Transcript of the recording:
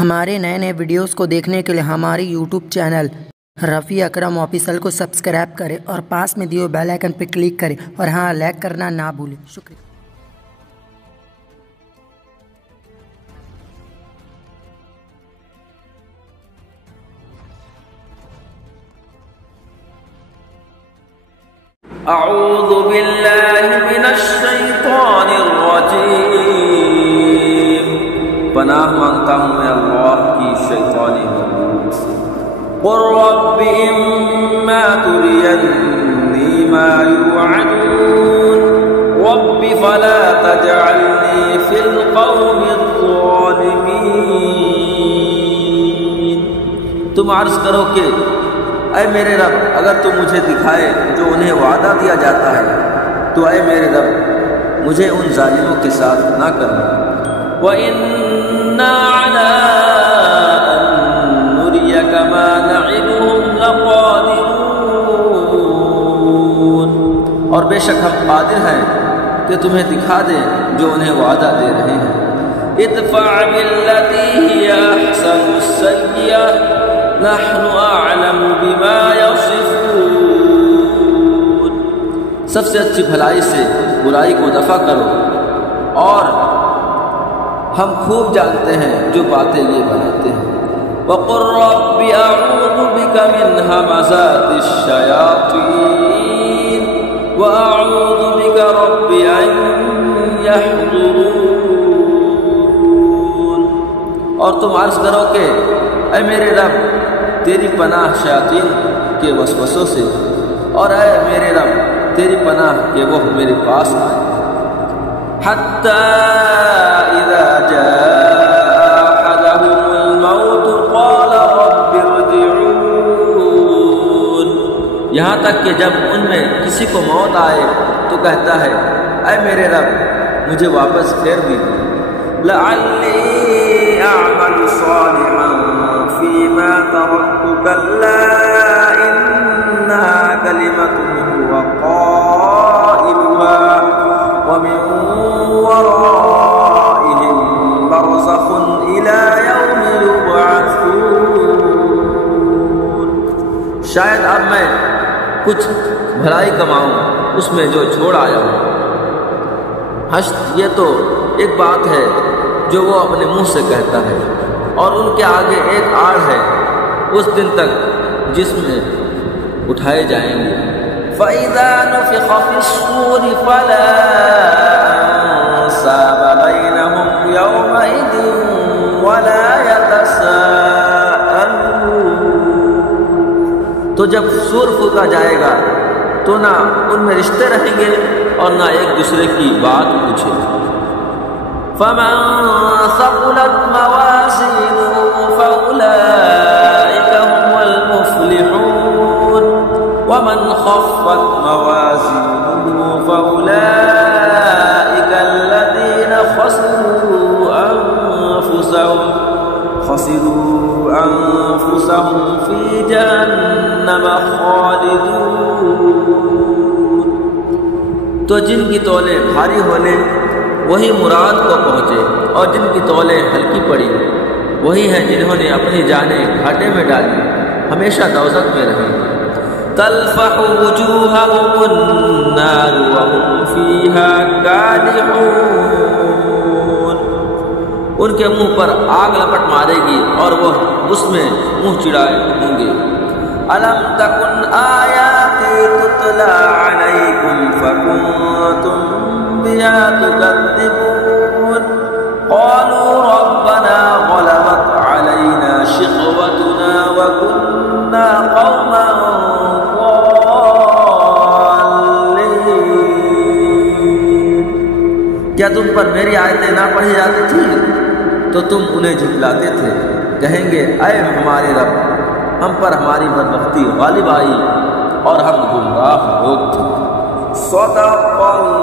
ہمارے نئے نئے ویڈیوز کو دیکھنے کے لیے ہماری یوٹیوب چینل رفیع اکرم آفیشل کو سبسکرائب کریں اور پاس میں دیے بیل آئیکن پر کلک کریں اور ہاں لائک کرنا نہ بھولیں۔ شکریہ۔ اعوذ باللہ من الشیطان الرجیم، پناہ مانگتا ہوں میں اللہ کی شیطانی حکومت سے۔ قل رب اما ترینی ما یوعدون رب فلا تجعلنی فی القوم الظالمین۔ تم عرض کرو کہ اے میرے رب اگر تو مجھے دکھائے جو انہیں وعدہ دیا جاتا ہے تو اے میرے رب مجھے ان ظالموں کے ساتھ نہ کرنا۔ وَإِنَّا عَلَىٰ أَن نُّرِيَكَ مَا نَعِدُهُمْ لَقَادِرُونَ، اور بے شک ہم قادر ہیں کہ تمہیں دکھا دیں جو انہیں وعدہ دے رہے ہیں۔ ادفع بالتي هي احسن السيئة نحن اعلم بما يصفون، سب سے اچھی بھلائی سے برائی کو دفع کرو اور ہم خوب جانتے ہیں جو باتیں یہ بناتے ہیں۔ وقل رب اعوذ بك من همزات الشياطين واعوذ بك رب ان يحضرون، اور تم عرض کرو کہ اے میرے رب تیری پناہ شیاطین کے وسوسوں سے، اور اے میرے رب تیری پناہ کہ وہ میرے پاس آئے۔ حتی اذا جاء احدهم الموت قال رب ارجعون، یہاں تک کہ جب ان میں کسی کو موت آئے تو کہتا ہے اے میرے رب مجھے واپس پھیر دیجیے۔ لعلی اعمل صالحا فيما تركت كلا إنها كلمة هو قائلها ومن ورائهم برزخ إلى يوم يبعثون، شاید اب میں کچھ بھلائی کماؤں اس میں جو چھوڑ آیا ہوں۔ حشر یہ تو ایک بات ہے جو وہ اپنے منہ سے کہتا ہے، اور ان کے آگے ایک آڑ ہے اس دن تک جس میں اٹھائے جائیں گے۔ فَإِذَا نُفِخَ فِي الصُّورِ فَلَا أَنْسَابَ بَيْنَهُمْ يَوْمَئِذٍ وَلَا يَتَسَاءَلُونَ، تو جب سور پھونکا جائے گا تو نہ ان میں رشتے رہیں گے اور نہ ایک دوسرے کی بات پوچھیں۔ فَمَنْ ثَقُلَتْ مَوَازِينُهُ فَأُولَئِكَ هُمُ الْمُفْلِحُونَ وَمَنْ خَفَّتْ مَوَازِينُهُ فَأُولَئِكَ الَّذِينَ خَسِرُوا أَنفُسَهُمْ فِي جَهَنَّمَ خَالِدُونَ، تو جن کی تولے بھاری ہولے وہی مراد کو پہنچے، اور جن کی تولیں ہلکی پڑی وہی ہیں جنہوں نے اپنی جانیں گھاٹے میں ڈالی، ہمیشہ دوزخ میں رہیں۔ تلفح وجوہہم النار وہم فیہا کالحون، ان کے منہ پر آگ لپٹ مارے گی اور وہ اس میں منہ چڑائے ہوں گے۔ الم تکن آیاتی تتلی علیکم فکنتم بها تكذبون قالوا ربنا غلبت علينا شقوتنا وكنا قوما ضالين، کیا تم پر میری آیتیں نہ پڑھی جاتی تھیں تو تم انہیں جھٹلاتے تھے؟ کہیں گے اے ہمارے رب ہم پر ہماری بدبختی غالب آئی اور ہم گمراہ لوگ تھے۔ صدق اللہ